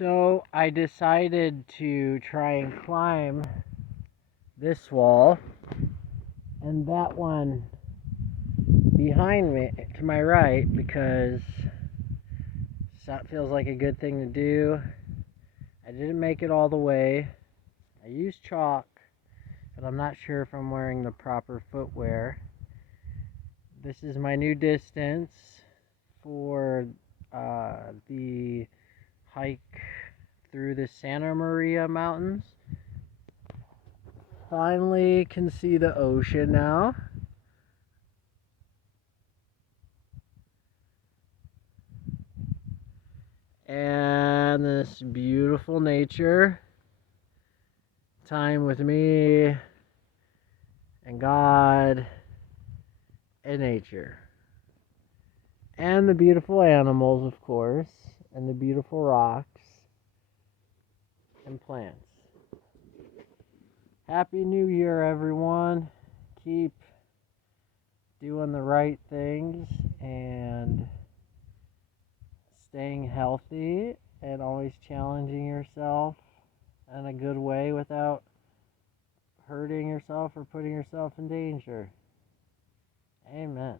So I decided to try and climb this wall and that one behind me to my right because that feels like a good thing to do. I didn't make it all the way. I used chalk, but I'm not sure if I'm wearing the proper footwear. This is my new distance for the hike through the Santa Maria Mountains. Finally can see the ocean now. And this beautiful nature. Time with me and God and nature. And the beautiful animals, of course, and the beautiful rocks and plants. Happy New Year, everyone. Keep doing the right things and staying healthy and always challenging yourself in a good way without hurting yourself or putting yourself in danger. Amen.